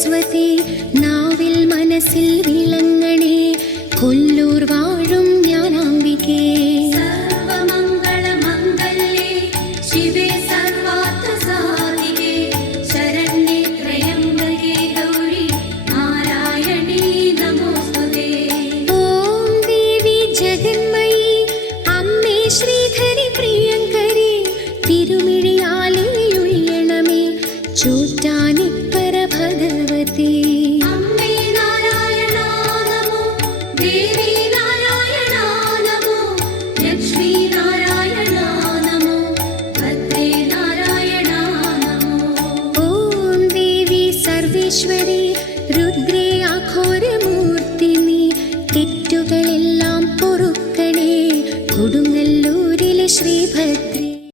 സരസ്വതി നാവിൽ മനസ്സിൽ വിളങ്ങണേ കൊല്ലൂർ വാഴും ജ്ഞാനാംബികേ. സർവമംഗളമംഗല്യേ ശിവേ സർവാർത്ഥസാധികേ ശരണ്യേ ത്രയംബകേ ഗൗരി നാരായണീ നമോസ്തുതേ. ഓം ദേവി ജഗന്മയി അമ്മേ ശ്രീധരി പ്രിയങ്കരി തിരുമിഴിയാലേ ഒഴിയണമേ ചോറ്റാനിക്കര ഭഗവതി. അമ്മേ നാരായണ നമോ ദേവി നാരായണ നമോ ലക്ഷ്മി നാരായണ നമോ ഭദ്രേ നാരായണ നമോ. ഓം ദേവി സർവേശ്വരി